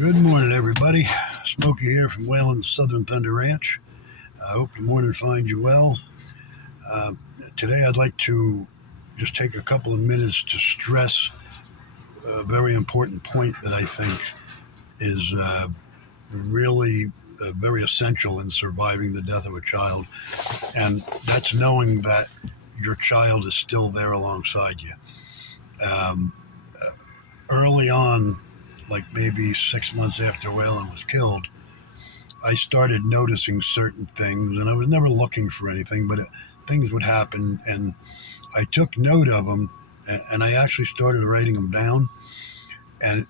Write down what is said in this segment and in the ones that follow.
Good morning, everybody. Smokey here from Wayland Southern Thunder Ranch. I hope the morning finds you well. Uh, Today, I'd like to just take a couple of minutes to stress a very important point that I think is really very essential in surviving the death of a child, and that's knowing that your child is still there alongside you. Um, Early on, like maybe 6 months after Wayland was killed, I started noticing certain things, and I was never looking for anything, but things would happen, and I took note of them, and I actually started writing them down. And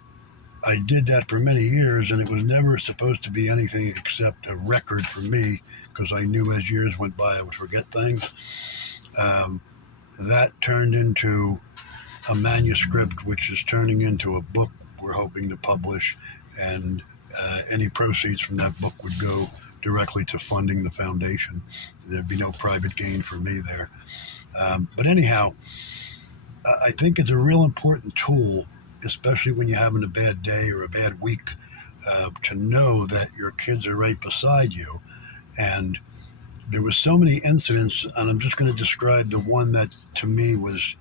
I did that for many years, and it was never supposed to be anything except a record for me, because I knew as years went by I would forget things. Um, that turned into a manuscript, which is turning into a book we're hoping to publish, and any proceeds from that book would go directly to funding the foundation. There'd be no private gain for me there. But anyhow, I think it's a real important tool, especially when you're having a bad day or a bad week, to know that your kids are right beside you. And there were so many incidents, and I'm just going to describe the one that to me was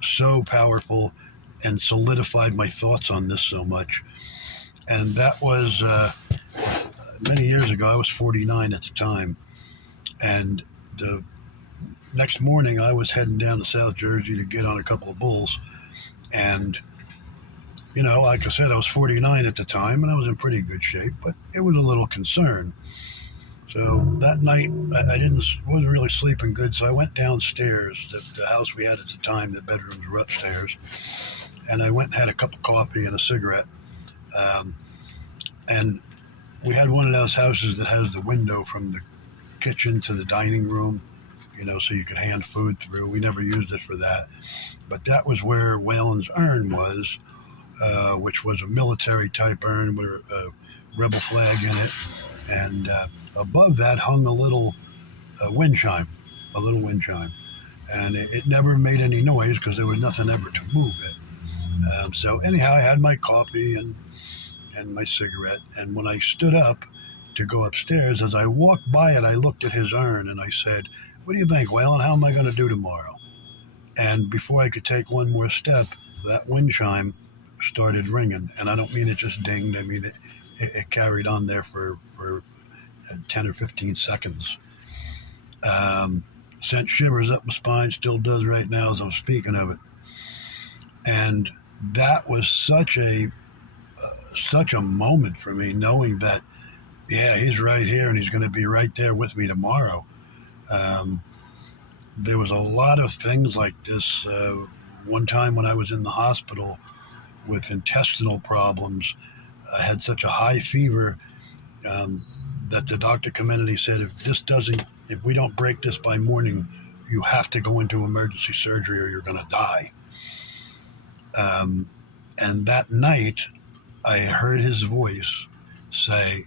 so powerful and solidified my thoughts on this so much. And that was many years ago. I was 49 at the time, and the next morning I was heading down to South Jersey to get on a couple of bulls. And like I said, I was 49 at the time, and I was in pretty good shape, but it was a little concern. So that night, wasn't really sleeping good. So I went downstairs. The house we had at the time, the bedrooms were upstairs, and I went and had a cup of coffee and a cigarette. And we had one of those houses that has the window from the kitchen to the dining room, so you could hand food through. We never used it for that, but that was where Wayland's urn was, which was a military type urn with a rebel flag in it, and above that hung a little wind chime, and it never made any noise because there was nothing ever to move it. So anyhow, I had my coffee and my cigarette, and when I stood up to go upstairs, as I walked by it, I looked at his urn and I said, "What do you think, Wayland? How am I going to do tomorrow?" And before I could take one more step, that wind chime started ringing, and I don't mean it just dinged. I mean it carried on there for 10 or 15 seconds. Sent shivers up my spine, still does right now as I'm speaking of it. And that was such a moment for me, knowing that, yeah, he's right here and he's going to be right there with me tomorrow. There was a lot of things like this. One time when I was in the hospital with intestinal problems, I had such a high fever that the doctor came in and he said, if we don't break this by morning, you have to go into emergency surgery or you're going to die. And that night, I heard his voice say,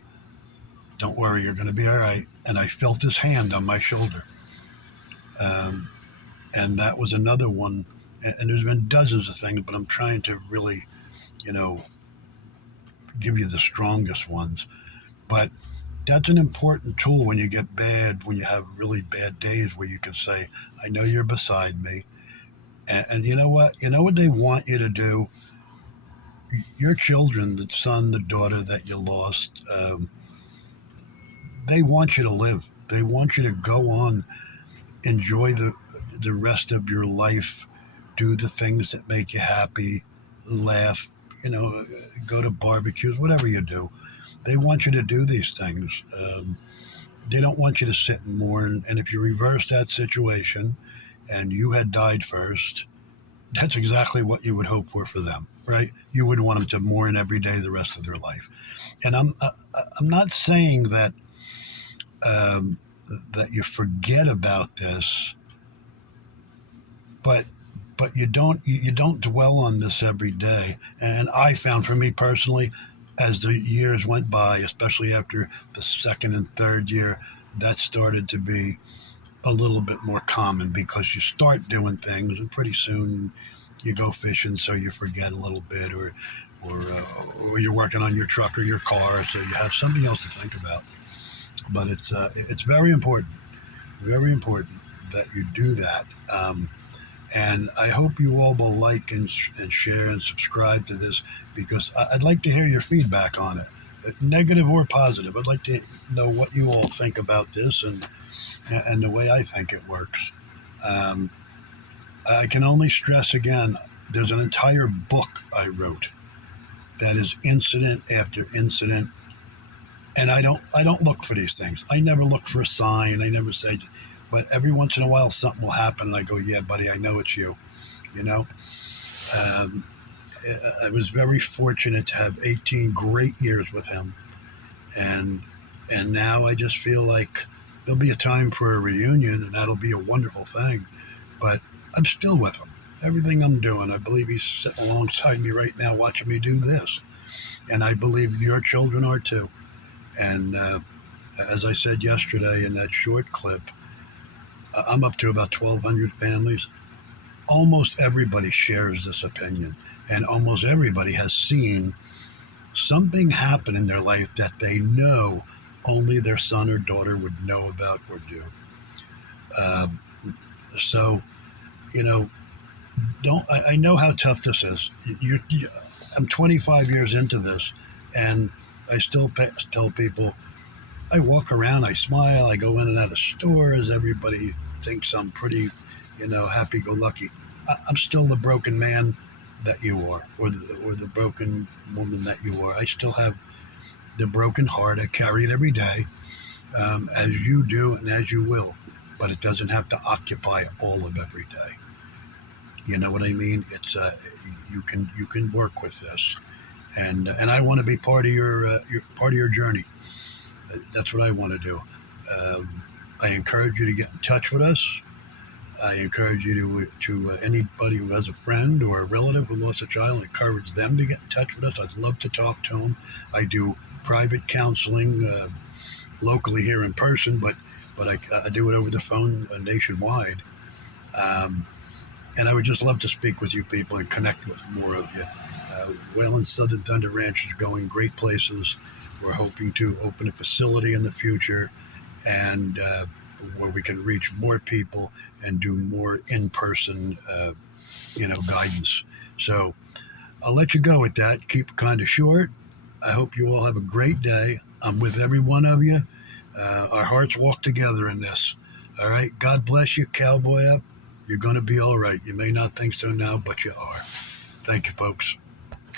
"Don't worry, you're going to be all right." And I felt his hand on my shoulder. And that was another one. And there's been dozens of things, but I'm trying to really, give you the strongest ones. But that's an important tool when you get bad, when you have really bad days, where you can say, "I know you're beside me." And you know what? You know what they want you to do? Your children, the son, the daughter that you lost, they want you to live. They want you to go on, enjoy the rest of your life, do the things that make you happy, laugh, go to barbecues, whatever you do. They want you to do these things. They don't want you to sit and mourn. And if you reverse that situation and you had died first, that's exactly what you would hope for them, right? You wouldn't want them to mourn every day the rest of their life. And I'm not saying that that you forget about this, but you don't dwell on this every day. And I found, for me personally, as the years went by, especially after the second and third year, that started to be a little bit more common, because you start doing things and pretty soon you go fishing, so you forget a little bit, or or you're working on your truck or your car, so you have something else to think about. But it's very important that you do that. And I hope you all will like and share and subscribe to this, because I'd like to hear your feedback on it, negative or positive. I'd like to know what you all think about this and the way I think it works. Um, I can only stress again, there's an entire book I wrote that is incident after incident, and I don't look for these things. I never look for a sign. I never say, but every once in a while something will happen, and I go, "Yeah, buddy, I know it's you." You know, um, I was very fortunate to have 18 great years with him, and now I just feel like there'll be a time for a reunion, and that'll be a wonderful thing. But I'm still with him. Everything I'm doing, I believe he's sitting alongside me right now watching me do this. And I believe your children are too. And as I said yesterday in that short clip, I'm up to about 1,200 families. Almost everybody shares this opinion. And almost everybody has seen something happen in their life that they know only their son or daughter would know about or do. Um, so, you know, I know how tough this is. I'm 25 years into this, and I still tell people, I walk around, I smile, I go in and out of stores. Everybody thinks I'm pretty, happy-go-lucky. I'm still the broken man that you are, or the broken woman that you are. I still have the broken heart. I carry it every day, as you do and as you will. But it doesn't have to occupy all of every day. You know what I mean? It's you can work with this, and I want to be part of your journey. That's what I want to do. I encourage you to get in touch with us. I encourage you to anybody who has a friend or a relative who lost a child, encourage them to get in touch with us. I'd love to talk to them. I do private counseling locally here in person, but I do it over the phone nationwide. And I would just love to speak with you people and connect with more of you. Wayland Southern Thunder Ranch is going great places. We're hoping to open a facility in the future, and where we can reach more people and do more in-person, guidance. So I'll let you go with that. Keep it kind of short. I hope you all have a great day. I'm with every one of you. Our hearts walk together in this. All right. God bless you, Cowboy Up. You're going to be all right. You may not think so now, but you are. Thank you, folks.